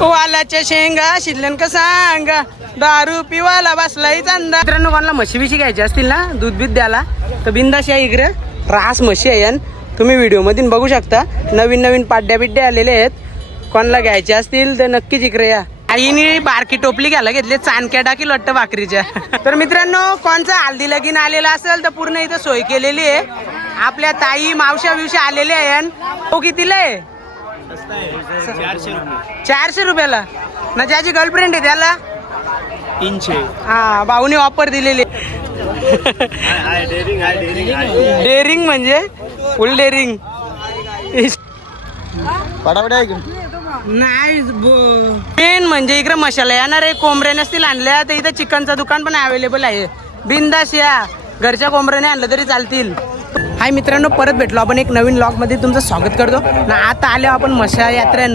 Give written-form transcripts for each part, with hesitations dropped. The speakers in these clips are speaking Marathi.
वालाच्या शेंगा शिल्लन का सांगा, दारू पिवाला बसलाय चांदा. मित्रांनो कोणाला म्हशी बिशी घ्यायची असतील ना, दूध बीत द्याला तर बिंदास या इकडे. रास म्हशी आहे तुम्ही व्हिडिओ मधून बघू शकता. नवीन नवीन पाड्या बिड्या आलेले आहेत. कोणाला घ्यायचे असतील तर नक्कीच इकडे या. आईने बारकी टोपली घ्यायला घेतली, चाणक्या टाकी लट्ट भाकरीच्या. तर मित्रांनो कोणचा हल्दी लगीन आलेला असेल तर पूर्ण इथं सोय केलेली आहे. आपल्या ताई मावशा बिवशा आलेले आहे. तो कितीला आहे? 400 रुपयाला ना. ज्याची गर्लफ्रेंड आहे त्याला 300. हा भाऊने ऑफर दिलेली. डेअरिंग म्हणजे फुल डेअरिंग नाही. मेन म्हणजे इकडे मसाला येणार आहे. कोंबड्या नसतील आणल्या तर इथं चिकनचं दुकान पण अवेलेबल आहे. बिंदास या. घरच्या कोंबड्याने आणलं तरी चालतील. हाय मित्रांनो, परत भेटलो आपण एक नवीन व्लॉग मध्ये. तुमचं स्वागत करतो ना. आता आलो आपण मशा यात्रा,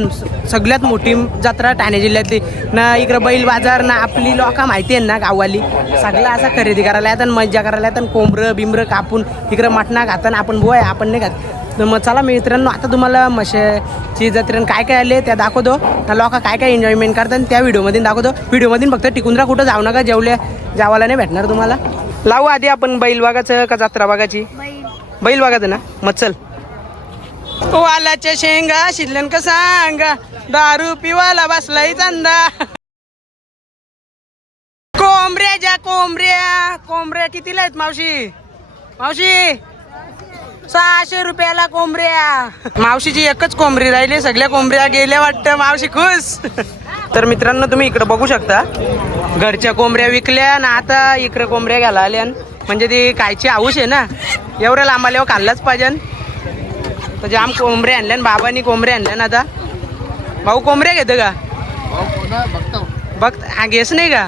सगळ्यात मोठी जत्रा ठाणे जिल्ह्यातली ना. इकडं बैल बाजार ना. आपली लोक माहिती आहे ना, गाववाली सगळं असं खरेदी करायला येतात, मज्जा करायला येतात. कोंबरं बिंबरं कापून इकडं मटणा खाताना आपण बोय आपण नाही खात. तर मग चला मित्रांनो, आता तुम्हाला मशाची जत्रेनं काय काय आले त्या दाखवतो ना. लोक काय काय एन्जॉयमेंट करतात त्या व्हिडिओमध्ये दाखवतो. व्हिडिओमध्ये फक्त टिकून राहा, कुठं जाऊ नका. जेवायला नाही भेटणार तुम्हाला. लावू आधी आपण बैल बागाचं का जत्रा बागाची? बैल बघायचं ना. मग चल. वालाच्या शेंगा शिल्लन का सांगा, दारू पिवाला बसलाय चांदा. कोंबड्या कोंबड्या कितीला आहेत मावशी? 600 रुपयाला कोंबड्या. मावशीची एकच कोंबडी राहिली, सगळ्या कोंबड्या गेल्या वाटतं. मावशी खुश. तर मित्रांनो तुम्ही इकडे बघू शकता, घरच्या कोंबड्या विकल्या ना. आता इकडे कोंबड्या घ्यायला आल्या. म्हणजे ती कायची आऊश आहे ना, एवढ्या लांब आल्यावर खाल्लाच पाहिजे. तर जाम कोंबड्या आणल्या बाबांनी. कोंबड्या आणल्या ना. आता भाऊ कोंबड्या घेतं का? बघ घेस नाही का?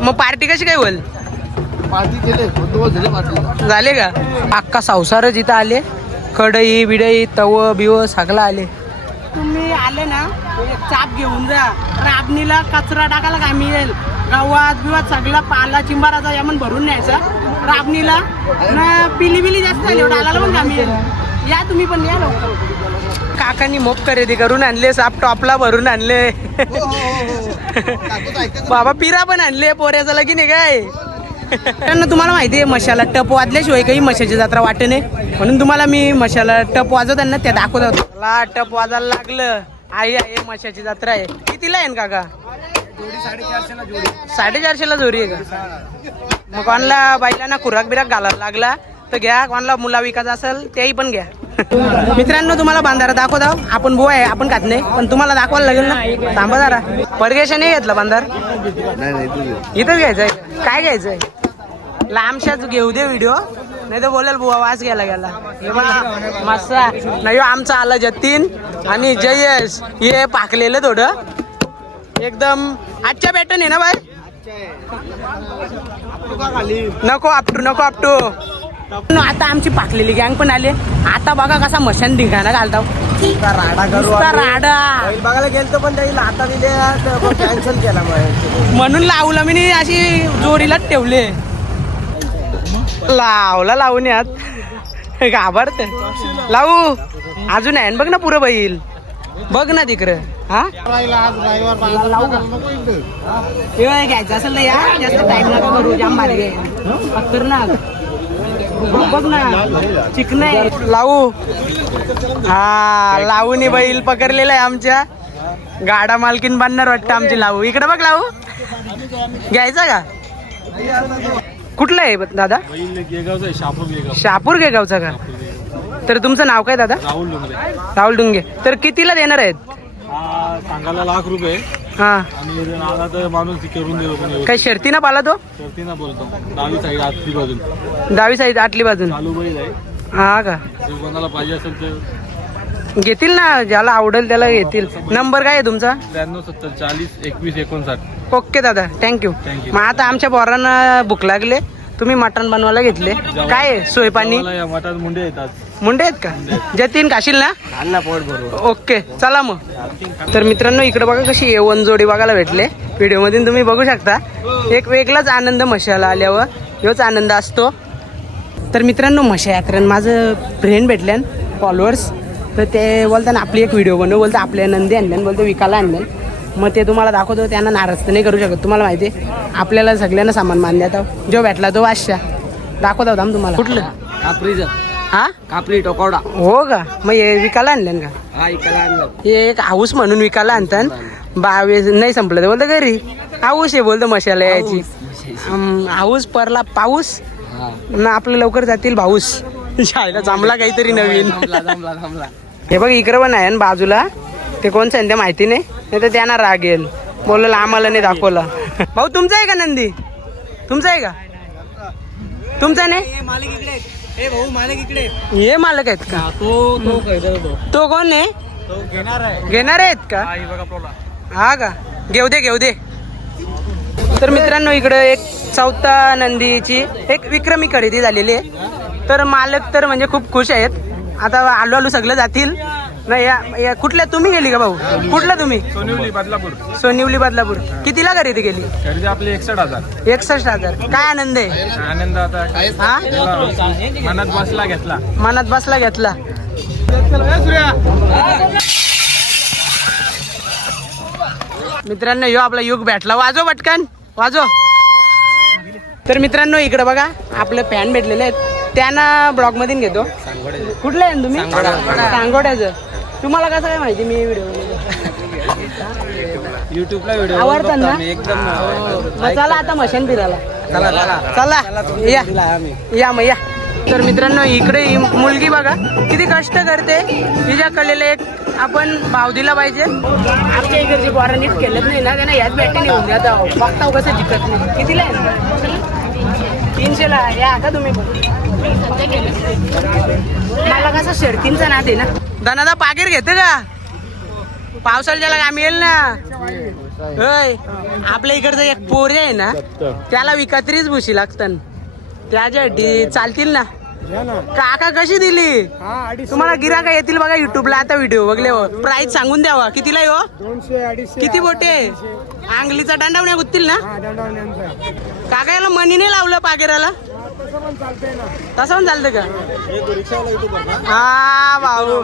मग पार्टी कशी काय होईल? झाले का? अख्खा संसारच इथं आले. कढई बिडई तव बिव सगळं आले. तुम्ही आले ना, एक चाप घेऊन जा. राबणीला कचरा टाकायला का मिळेल. गव्हात बिवात सगळा पाला चिंबाराचा यामन भरून न्यायचा. राबणीला ना. पिली जास्त झाली डालाला पण का मिळेल. या तुम्ही पण या लवकर. काकांनी मोप खरेदी करून आणले. साप टॉपला भरून आणले. बाबा पिरा पण आणले. पोऱ्याचा लगीन आहे काय. त्यांना तुम्हाला माहिती आहे मशाला टप वाजल्याशिवाय काही मशाची जत्रा वाटते नाही. म्हणून तुम्हाला मी मशाला टप वाजवताना त्या दाखवत होतो. मला टप वाजायला लागलं. आई आहे मशाची जत्रा आहे. कितीला आहे काका? 450ला जोडी आहे का? मग कोणाला बाईला खुराक बिराक घालायला लागला तर घ्या. कोणाला मुला विकायचा असेल तेही पण घ्या. मित्रांनो तुम्हाला बांधारा दाखवतो. आपण बुवा आहे, आपण खात नाही, पण तुम्हाला दाखवायला लागेल ना. थांबा जरा. परदेशा नाही घेतला बांधार, इथंच घ्यायचंय. काय घ्यायचंय? लांबशाच घेऊ दे व्हिडिओ, नाही तर बोलेल बुवा वास घ्यायला गेला. मस्सा नाही आमचा आला जतीन आणि जयेश. हे पाकलेलं थोडं एकदम. आजच्या पॅटर्न आहे ना बाय. नको आपटू. आता आमची पाकलेली गँग पण आले. आता बघा कसा मशान धिंगाणा घालता. राडा बघायला गेलतो पण त्याला आता दिले कॅन्सल केला. म्हणून लावलं मी अशी जोडीलाच ठेवले. लावून यात घाबरते. लावू अजून आहे बघ ना पुरं बैल. बघ ना तिकडं. हा घ्यायचं असेल ना या. जास्त टाइम नका करू. जाम भारी आहे. पत्तर ना. बघ ना चिकन आहे. लावू हा लावून बैल पकडलेला आहे. आमच्या गाडा मालकीन बनणार वाटतं आमची लावू. इकडे बघ लावू. घ्यायचा का? कुठला आहे दादा? शापूर गेगावचा का? तर तुमचं नाव काय दादा? राहुल डुंगे. तर कितीला देणार आहेत? सांगायला ₹1,00,000. हा आणि माणूस करून देतो. काही शर्ती ना पाला तो? शर्तीना बोलतो. डावी साईड आतली बाजून. डावी साईड आतली बाजून. चालू बैल आहे. हा का? कोणाला पाहिजे असेल तर घेतील ना. ज्याला आवडेल त्याला घेतील. नंबर काय आहे तुमचा? 93 70 40 21 59. ओके दादा, थँक्यू. मग आता आमच्या पोरांना भूक लागले. तुम्ही मटण बनवायला घेतले. काय आहे सोय पाणी? मटण मुंडे येतात. मुंडे आहेत का? जतीन खाशील ना? अण्णा पोट भरू. ओके चला मग. तर मित्रांनो इकडे बघा कशी A1 जोडी बघायला भेटले. व्हिडिओ मध्ये तुम्ही बघू शकता. एक वेगळाच आनंद मशाला आल्यावर ह्योच आनंद असतो. तर मित्रांनो मशा यात्रेन माझं फ्रेंड भेटल्यान फॉलोअर्स तर ते बोलता ना आपली एक व्हिडिओ बनव, बोलतो आपल्या नंदी आणल्यान, बोलतो विकायला आणल्यान. मग ते तुम्हाला दाखवतो, त्यांना नाराज तर नाही करू शकत. तुम्हाला माहिती आहे आपल्याला सगळ्यांना सामान मान द्या, जो भेटला तो वाशा दाखवता होता तुम्हाला. कुठलं कापरीचं हा कापरी टोकोडा. हो का? मग हे विकायला आणल्यान का? हा इकडे आणलं. हे एक हाऊस म्हणून विकायला आणतात. 22 नाही संपलं ते बोलतं घरी हाऊस आहे बोलतो मशाला याची. हाऊस परला पाऊस ना आपलं लवकर जातील भाऊस. शाळेला जमला काहीतरी नवीन. हे बघ इकडं पण आहे ना बाजूला, ते कोणचं आहे ते माहिती नाही, नाही तर त्यांना राग येईल. बोललं आम्हाला नाही दाखवलं. भाऊ तुमचा आहे का नंदी? तुमचा आहे का? तुमचा नाही? मालक इकडे. हे भाऊ मालक इकडे. हे मालक आहेत का? तो कोण आहे? तो घेणार आहे. घेणार आहेत का? हा का? घेऊ दे. तर मित्रांनो इकडे एक चौथा नंदीची एक विक्रमी खरेदी झालेली आहे. तर मालक तर म्हणजे खूप खुश आहेत. आता आलू सगळं जातील नाही. या कुठल्या तुम्ही गेली का भाऊ? कुठला तुम्ही? सोनिवली बदलापूर. कितीला खरेदी केली? खरेदी आपली 61,000. 61,000. काय आनंद आहे? आनंद आता हा मनात बसला घेतला. मित्रांनो यो आपला युग भेटला. वाजो पटकन वाजो. तर मित्रांनो इकडे बघा आपलं फॅन भेटलेले आहेत, त्यांना ब्लॉग मधून घेतो. कुठले आहे तुम्ही? सांगोड्याचं. तुम्हाला कसं काय माहिती? मी व्हिडिओ युट्यूबला व्हिडिओ आवडतात ना? एकदम. मग चला आता मशान फिरायला. चला या मग या. तर मित्रांनो इकडे ही मुलगी बघा किती कष्ट करते. तिच्या कलेला एक आपण भाव दिला पाहिजे. आमच्या इकडची पोरं नीट केलंच नाही ना, त्यांना याच बॅटी निघून द्या. आता बघताव कसं जिंकत नाही. कितीला आहे? 300ला. या का तुम्ही? मला कसं शर्तींचा नाद आहे ना. दानादा पाकीर घेते का? पावसाळ्याला आम्ही येईल ना. होय आपल्या इकडचं एक पोरे आहे ना, त्याला विकात्रीच भुशी लागतात. त्याच्यासाठी चालतील ना. काका कशी दिली तुम्हाला? गिराका येतील बघा युट्यूबला आता व्हिडिओ बघले. प्राइस सांगून द्यावा. कितीला हो? 200-250. किती बोटे? अंगलीचा दांडावण्या गुत्तील ना काका? याला मनी नाही लावलं पागेराला? तसं पण चालतं का? हा भाऊ.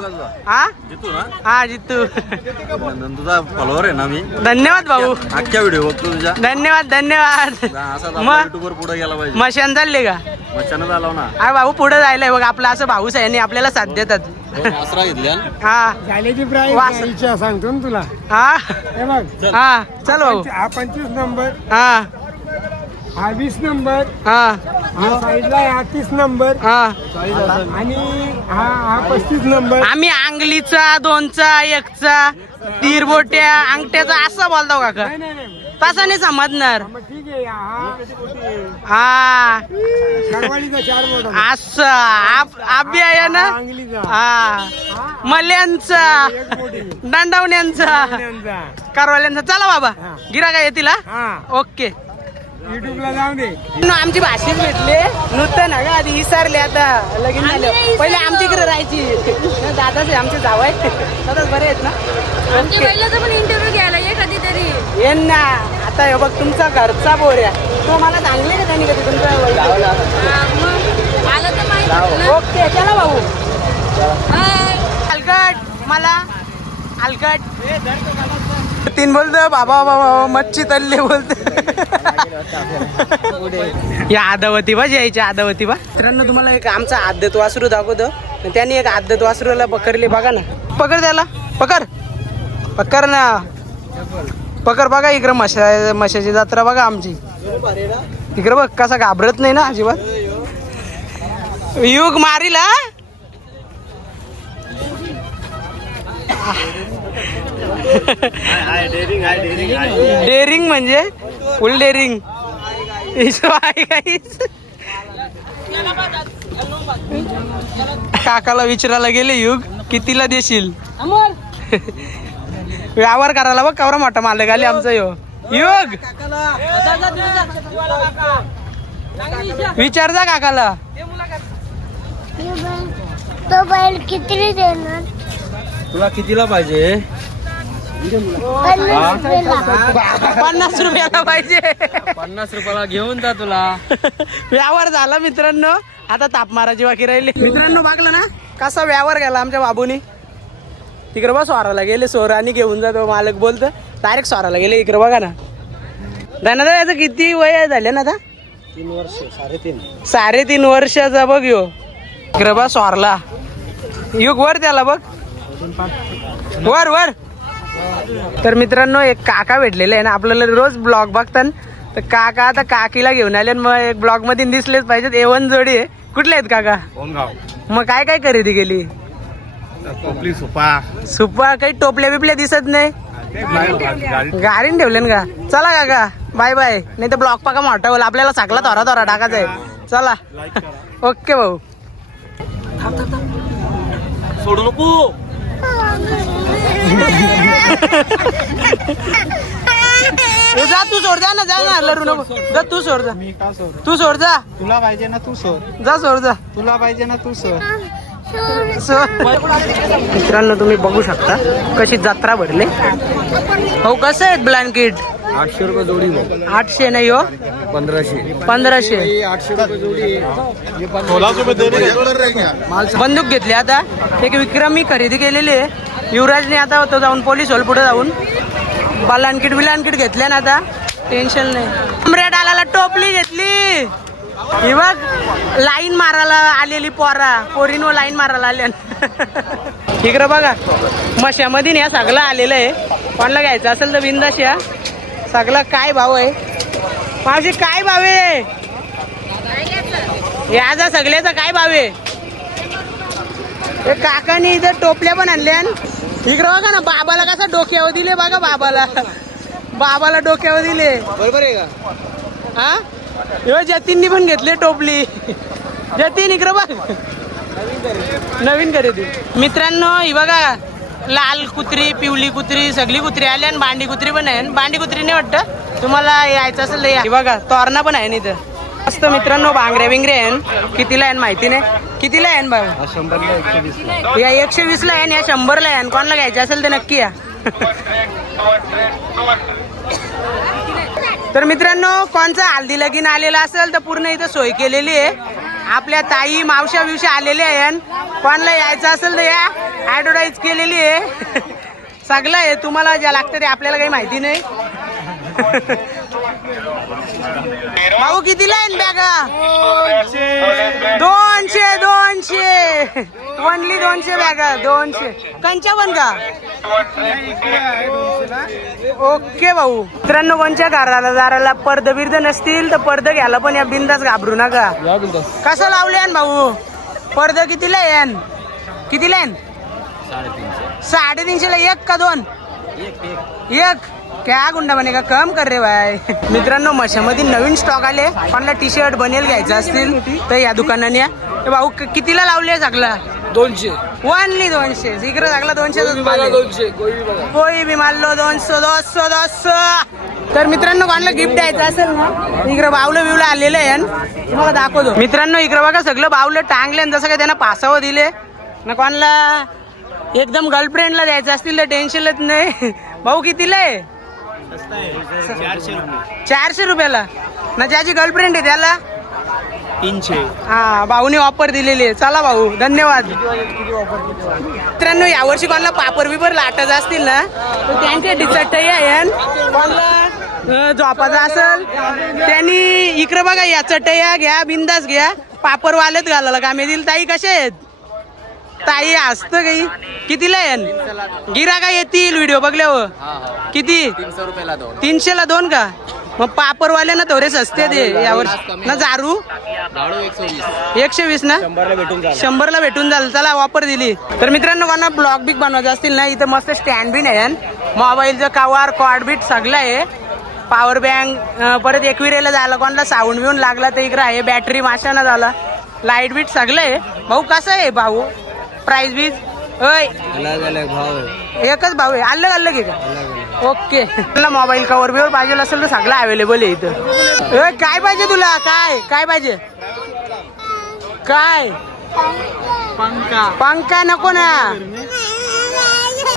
हा जितू तुझा फॉलोअर आहे ना मी. धन्यवाद भाऊ. अख्ख्या व्हिडिओ बघतो तुझ्या. धन्यवाद. मग युट्यूबवर पुढे गेला पाहिजे. मशान चालले का? मच्छानं झाला ना. अरे भाऊ पुढे जायलाय बघ. आपला असं भाऊच आहे आणि आपल्याला साथ देतात. आसरा घेतल्या. हा झाल्याची प्राइस सांगतो ना तुला. हा हे बघ. हा चल भाऊ. हा 25 नंबर. हा हा 20 नंबर. हा हा साईडला हा 30 नंबर. हा आणि हा 35 नंबर. आम्ही अंगलीचा 2चा 1चा तीरबोट्या अंगठ्याचा असं बोलतो काका. नाही तसं नाही समजणार. मग ठीक आहे. हा कारवाडीचा 4 मोठा. असं आबी आहे ना. अंगलीचा हा मल्यांचा एक मोठी. दंडवण्यांचा त्यांचा. कारवाल्यांचा. चला बाबा गिराका येतील. हा ओके. युट्यूबला जाऊ दे. आमची भाषेत भेटले नूतन ना आधी विसरले. आता लगीन झालं. पहिले आमच्या इकडे राहायची. दादाच आमचे जाव आहेत. दादाच बरे आहेत ना? पण इंटरव्ह्यू घ्यायला ये कधीतरी. येन ना. आता हे बघ तुमचा घरचा बोऱ्या तो मला सांगले का त्यांनी कधी तुमचं आलं तर माहिती. ओके चला भाऊ. अलगट मला अलगट 3 बोलतो. बाबा मच्छी तल्ले बोलतो. या आदावती बा यायच्या आदावती बा. मित्रांनो तुम्हाला एक आमचा आदत वासरू दाखवतो. त्यांनी एक आदत वासरूला पकडले बघा ना. पकड त्याला. पकड ना. पकड बघा इकडं मशाची जत्रा बघा आमची. इकडे बघ कसा घाबरत नाही ना अजिबात. युग मारील. डेअरिंग म्हणजे फुल डेअरिंग. काकाला विचारायला गेले युग कितीला देशील. व्यवहार करायला बघ कवरा मोठा मालक आले आमचा युग. विचार जा काकाला. तो बैल किती देणार? तुला कितीला पाहिजे? 50 रुपयाला पाहिजे. 50 रुपयाला घेऊन जा तुला. व्यवहार झाला मित्रांनो. आता ताप मारायची बाकी राहिली. मित्रांनो बघलं ना कसा व्यवहार केला आमच्या बाबूनी. इकडे बा स्वाराला गेले, सोरानी घेऊन जातो मालक बोलतं, डायरेक्ट स्वाराला गेले. इकडे बघा ना दादा, याचं किती वय झाले ना आता? 3 वर्ष 3.5. 3.5 वर्षाचा बघ यो. इकडे बा स्वारला युग वर त्याला बघ वर वर. तर मित्रांनो एक काका भेटलेले आहे ना आपल्याला, रोज ब्लॉग बघतात. तर काका आता काकीला घेऊन आले, मग एक ब्लॉग मध्ये दिसलेच पाहिजेत. एवन जोडी आहे. कुठले आहेत काका? मग काय काय खरेदी केली? सुपा काही टोपल्या बिपल्या दिसत नाही, गाडीन ठेवले का? चला काका बाय बाय, नाही तर ब्लॉग पाका मोठा होईल, आपल्याला सगळा थोरा थोरा टाकायचा आहे. चला ओके भाऊ. सोडू नको. जा तू सोड, जा ना, जा ना, लरू नको. जा तू सोड, जा मी का सोड? तू सोड, जा तुला पाहिजे ना तू सोड. जा सोड, जा तुला पाहिजे ना तू सोड. मित्रांनो तुम्ही बघू शकता कशी जत्रा भरले. हो कसं आहेत ब्लँकेट? 800 रुपये जोडी. 800 नाही हो, 1500. 1500. 800 रुपये जोडी. बंदूक घेतली आता, एक विक्रमी खरेदी केलेली आहे युवराजने. आता होतो जाऊन पोलीस हॉल पुढे जाऊन ब्लँकेट घेतल्या ना, आता टेन्शन नाही. कमरेट आला, टोपली घेतली. ही बघ लाईन मारायला आलेली पोरीनो लाईन मारायला आल्या. इकडं बघा मशामध्ये या सगळं आलेलं आहे. कोणाला घ्यायचं असेल तर बिंदास या. सगळं काय भाव आहे मावशी? काय भाव आहे याचा? सगळ्याचा काय भाव आहे? काकाने इथं टोपल्या पण आणल्या. इकडं बघा ना बाबाला कसं डोक्यावर दिले बघा. बाबाला डोक्यावर दिले. बरोबर आहे का? हा यो जतीननी पण घेतले टोपली. जतीन इकडं बघ, नवीन खरेदी. मित्रांनो ही बघा लाल कुत्री, पिवली कुत्री, सगळी कुत्री आली आणि बांडी कुत्री पण आहे. बांडी कुत्री नाही वाटतं, तुम्हाला यायचं असेल तर या. बघा तोरणा पण आहे इथं मस्त. मित्रांनो बांगड्या बिंगड्या आहे. कितीला आहे माहिती नाही? कितीला आहे भाऊ? 100 या 120 ला आहे, या 100 ला आहे. कोणाला घ्यायचं असेल तर नक्की या. तर मित्रांनो कोणचं हल्दी लगीन आलेलं असेल तर पूर्ण इथं सोय केलेली आहे. आपल्या ताई मावशा बिवशा आलेले आहे. कोणाला यायचं असेल तर या, ऍडव्हर्टाईज केलेली आहे. सगळं आहे, तुम्हाला ज्या लागतं ते आपल्याला काही माहिती नाही. भाऊ कितीला आहे बॅगा? 200 ओनली 200 बॅगा. 200 कंच्या पण का? ओके भाऊ. मित्रांनो कोणच्या घराला दाराला पडदा बिर्द नसतील तर पडदा घ्यायला पण या, बिंदास घाबरू नका. कसं लावले भाऊ पडदा? कितीला आहे? कितीला आहे? 350 ला एक का 2? एक. क्या गुंडा बनेगा, कम कर रे भाई. मित्रांनो मशामध्ये नवीन स्टॉक आले. कोणाला टी शर्ट बनेल घ्यायचं असतील तर या दुकानाने या. भाऊ कितीला लावले? सगळा 200 ओनली 200. इकडे सगळा 200. 200 कोई भी मान लो 200. तर मित्रांनो कोणाला गिफ्ट द्यायचं असेल ना, इकडे बावलं बिवलं आलेलं आहे तुम्हाला दाखवतो. मित्रांनो इकडे बघा सगळं बावलं टांगले, जसं काही त्यांना पासावं दिले ना. कोणाला एकदम गर्लफ्रेंडला द्यायचं असतील तर टेन्शनच नाही. भाऊ कितीला आहे? 400 रुपयाला ना. ज्याची गर्लफ्रेंड आहे त्याला 300. हा भाऊने ऑफर दिलेली आहे. चला भाऊ धन्यवाद. मित्रांनो यावर्षी कोणाला पापर बिपर लाटत असतील ना तर त्यांचे डिसटही आहे. कोणाला झोपाचं असेल त्यांनी इकडे बघा या चटया घ्या, बिंदास घ्या. पापर वालेत घालायला कामे दिल. ताई कसे आहेत? ताई असतं काही. कितीला आहे? गिराका येतील व्हिडिओ बघल्यावर. किती? 300 रुपयाला 2. 300 ला 2 का? मग पापरवाले ना थोडे सस्ते दे यावर्षी ना. जारू 120 ना. 100 ला भेटून जाईल. चला वापर दिली. तर मित्रांनो कोणा ब्लॉग बिग बनवायचं असतील ना, इथं मस्त स्टँड बिन आहे. मोबाईलचं कवर कॉर्ड बीट सगळं आहे. पॉवर बँक परत एकविरेला झालं. कोणाला साऊंड बिऊन लागला तर इकडं आहे. बॅटरी माशाना झाला. लाईट बीट सगळं आहे. भाऊ कसं आहे भाऊ? प्राइस बीज अलग अलग भाव. एकच भाऊ आहे? अलग अलग आहे का? ओके. तुला मोबाईल कवर बिवर पाहिजे असेल तर सगळं अवेलेबल आहे इथं. काय पाहिजे तुला? काय पाहिजे? काय पंखा नको ना.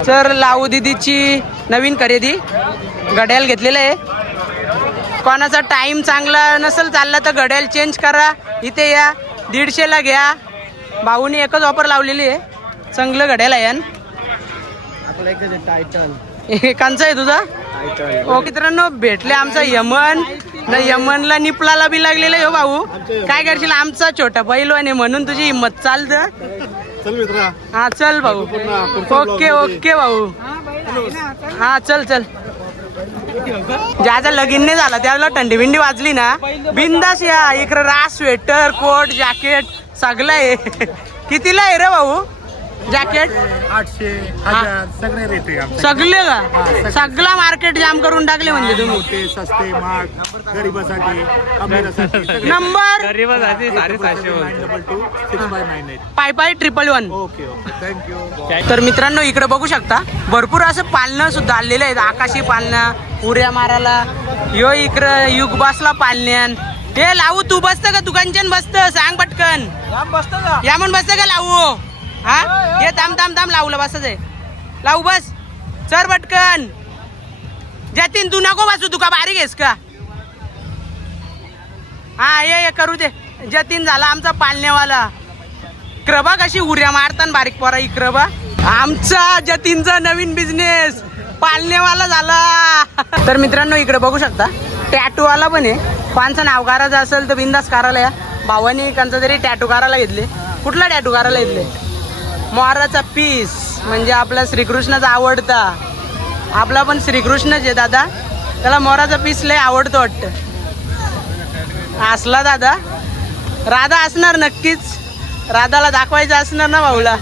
तर लावू दीदीची नवीन खरेदी घड्याळ घेतलेलं आहे. कोणाचा टाइम चांगला नसेल चालला तर घड्याळ चेंज करा. इथे या 150 ला घ्या. भाऊने एकच ऑफर लावलेली आहे. चांगलं घड्याळ आहे. आपला एक टायटन. कांचा आहे तुझा? ओ मित्रांनो भेटले आमचा यमन. ना यमनला निपलाला बी लागलेला हो भाऊ. काय करशील, आमचा छोटा पैलवान आहे म्हणून तुझी हिंमत चालत. चल मित्रा. हा चल भाऊ. ओके ओके भाऊ. हा चल चल. ज्याचा लगीन नाही झाला त्याला थंडी बिंडी वाजली ना बिंदास या इकडं. रास स्वेटर कोट जॅकेट सगळं आहे. कितीला आहे रे भाऊ जॅकेट? 800 1000 सगळे रेट आहे. सगळे का? सगळा मार्केट जाम करून टाकले म्हणजे तुम्ही. मोठे सस्ते महाग गरिबासाठी अमीरासाठी. नंबर 9226598. पाय पाय 111. Okay okay thank you. तर मित्रांनो इकडे बघू शकता भरपूर असं पालणं सुद्धा आलेले आहेत. आकाशी पालणं उड्या मारायला. यो इकडं युग बसला पालण्यान. हे लावू तू बसतं का? तू कंचन बसतं सांग पटकन. या म्हणून बसतं का लावू? हा हे थांब थांब थांब लावलं बसच आहे. लावू बस सर पटकन. जतीन तू नको बसू तुका बारीक आहेस का? हा ये करू दे. जतीन झाला आमचा पालण्यावाला. इक्रबा कशी उड्या मारताना बारीक पोरा. इक्रबा आमचा जतीनचा नवीन बिझनेस पालण्यावाला झाला. तर मित्रांनो इकडे बघू शकता टॅटूवाला पण आहे. कोणचं नाव करायचं असेल तर बिंदास करायला या. भावानी कोणचा तरी टॅटू करायला घेतले. कुठला टॅटू करायला घेतले? मोराचा पीस म्हणजे आपला श्रीकृष्णाचा आवडता. आपला पण श्रीकृष्णच आहे दादा. त्याला मोराचा पीस लय आवडतो वाटतं. असला दादा राधा असणार नक्कीच. राधाला दाखवायचं असणार ना भाऊला.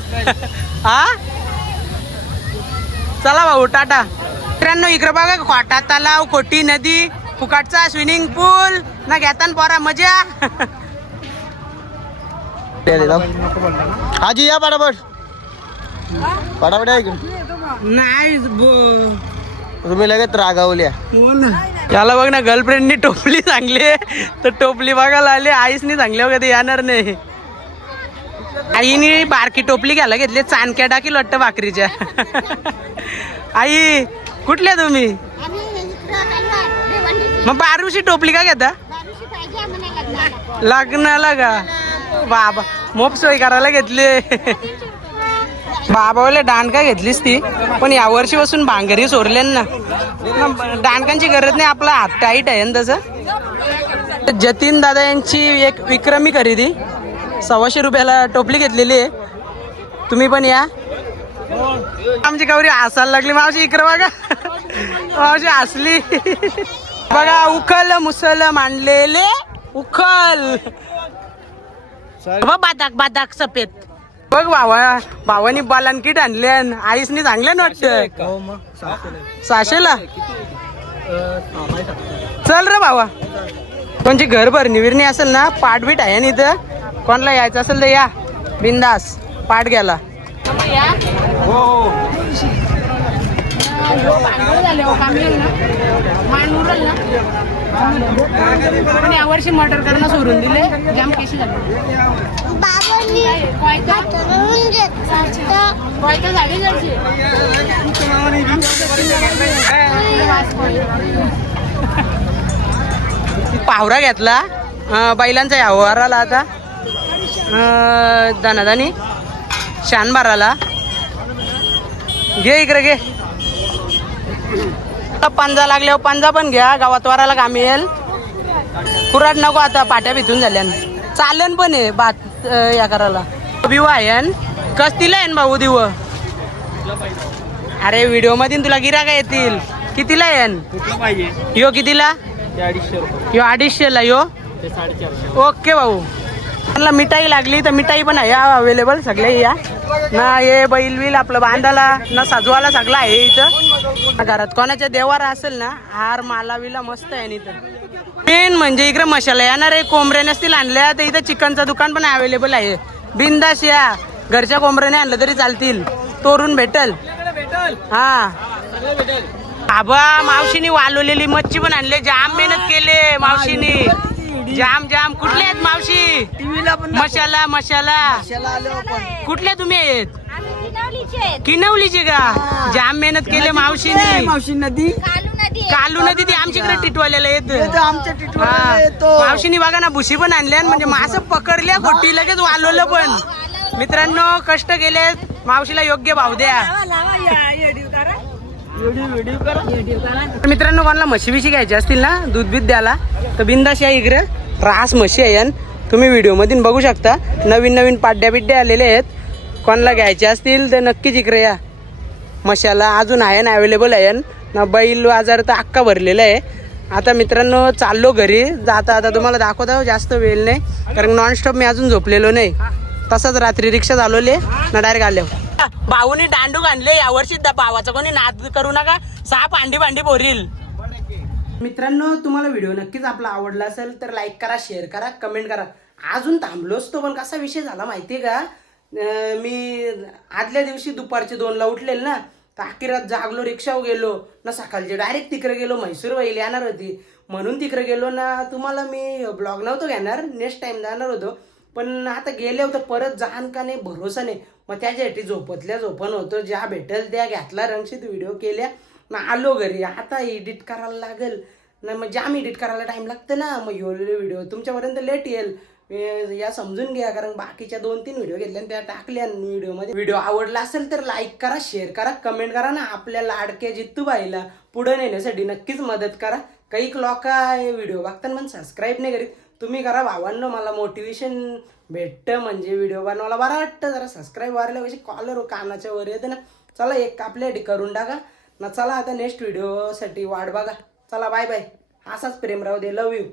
हा चला भाऊ टाटा. मित्रांनो इकडे बघा खोटा तलाव खोटी नदी फुकटचा स्विमिंग पूल ना घेताना पोरा मजा. आजी या पटापट पटापट आहे की नाही तुम्ही लगेच रागावल्या. याला बघ ना गर्लफ्रेंडनी टोपली सांगली तर टोपली बघायला आली. आईसनी सांगले कधी येणार नाही. आईनी बारकी टोपली घ्यायला घेतली. चाणक्या टाकील वाटतं भाकरीच्या. आई कुठल्या तुम्ही? मग बारूशी टोपली का घेता? लग्नाला का? बाबा मोप सोय करायला घेतली. बाबावाले दांडका घेतलीस ती पण यावर्षी पासून भांगरी सोरले ना. दांडकांची गरज नाही. आपला हात टाईट आहे ना तसं. जतीन दादा यांची एक विक्रमी खरेदी 100 रुपयाला टोपली घेतलेली आहे. तुम्ही पण या. आमची गौरी हसायला लागली. मावशी इकडे बघा. मावशी हसली. बघा उखल मुसल मांडलेले उखल. बादाक बादाक सफेद. बघ भावा भावानी बालांकीट आणले. आईसनी चांगल्या ना वाटतं. 600ला चल रे भावा. कोणची घर भरणी विरणी असेल ना पाठबीट आहे ना इथं. कोणाला यायचं असेल तर या बिंदास पाठ घ्यायला. पण यावर्षी मर्डर करणं सोडून दिले. जाम केशी झाले. पावरा घेतला बैलांचा व्यवहाराला. आता धनादानी शान बाराला घे. इकडे घे. पंजा लागल्यावर पंजा पण घ्या. गावात वाराला काम येईल. कुराट नको आता पाट्या भितून झाल्या. चालन पण आहे बात या करायला. विवा आहे कसतीला आहे भाऊ दिव. अरे व्हिडिओ मध्ये तुला गिराका येतील. कितीला आहे यो? कितीला यो? 250ला यो. ओके भाऊ. मला मिठाई लागली तर मिठाई पण आहे अवेलेबल. सगळे या ना. हे बैल बिल आपलं बांधाला ना सजवायला सगळं आहे इथं. घरात कोणाच्या देवारा असेल ना हार माला विला मस्त आहे इथं. मेन म्हणजे इकडे मसाला येणार आहे. कोंबड्या नसतील आणल्या तर इथं चिकनचं दुकान पण अवेलेबल आहे. बिंदास या. घरच्या कोंबड्याने आणलं तरी चालतील. तोरून भेटल. हा आबा मावशीनी वालवलेली मच्छी पण आणले. जाम मेहनत केले मावशीनी. जाम जाम. कुठले आहेत मावशी? मशाला मशाला. कुठले तुम्ही आहेत? किनवलीचे का? जाम मेहनत केले मावशीनी. मावशी नदी कालू नदी ती आमच्याकडे टिटवालेला येत. मावशीनी बघा ना भुशी पण आणल्या. म्हणजे मासं पकडल्या खोटी लगेच वालवलं पण. मित्रांनो कष्ट केले. मावशीला योग्य भाव द्या. तर मित्रांनो कोणाला म्हशी बिशी घ्यायची असतील ना दूध बीत द्यायला तर बिंदास या इकडे रास म्हशी आहे यान. तुम्ही व्हिडिओमधून बघू शकता नवीन नवीन पाड्या बिड्या आलेले आहेत. कोणाला घ्यायचे असतील तर नक्कीच इकडे या. मशाला अजून आहे ना अवेलेबल आहे ना. बैल बाजार तर अख्खा भरलेला आहे. आता मित्रांनो चाललो घरी. जाता आता तुम्हाला दाखवतो जास्त वेळ नाही कारण नॉनस्टॉप मी अजून झोपलेलो नाही. तसंच रात्री रिक्षा चालवले ना डायरेक्ट आले. भाऊनी दांडू आणले यावर्षी भावाचा कोणी नाद करू नका. 6 भांडी भोरील. मित्रांनो तुम्हाला व्हिडिओ नक्कीच आपला आवडला असेल तर लाईक करा, शेअर करा, कमेंट करा. अजून थांबलोच तो पण कसा विषय झाला माहितीये का. मी आदल्या दिवशी दुपारचे 2ला उठलेल ना तर अखेरात जागलो. रिक्षावर गेलो ना सकाळचे डायरेक्ट तिकडे गेलो. म्हैसूर वहिली येणार होती म्हणून तिकडे गेलो ना. तुम्हाला मी ब्लॉग नव्हतो घेणार, नेक्स्ट टाइम जाणार होतो पण आता गेले होतं परत जाण का नाही भरोसा नाही. मग त्याच्यासाठी झोपन होतो. ज्या भेटेल त्या घेतला रंगशीत व्हिडिओ केल्या ना आलो घरी. आता एडिट करायला लागेल ना. मग जाम एडिट करायला टाइम लागतं ना. मग व्हिडिओ तुमच्यापर्यंत लेट येईल या समजून घ्या कारण बाकीच्या 2-3 व्हिडिओ घेतल्या त्या टाकल्या व्हिडिओमध्ये. व्हिडिओ आवडला असेल तर लाईक करा, शेअर करा, कमेंट करा ना. आपल्या लाडक्या जित्तू बाईला पुढे नेण्यासाठी नक्कीच मदत करा. काही लोक व्हिडिओ बघताना पण सबस्क्राईब नाही करीत. तुम्ही करा भावांनो. मला मोटिवेशन भेटतं म्हणजे व्हिडिओ बनवायला बरं वाटतं. जरा सबस्क्राईब वाढलं कशी कॉलर कानाच्या वर येतं ना. चला एक आपल्यासाठी करून टाका ना. चला आता नेक्स्ट व्हिडिओसाठी वाट बघा. चला बाय बाय. असाच प्रेम राहू दे. लव यू.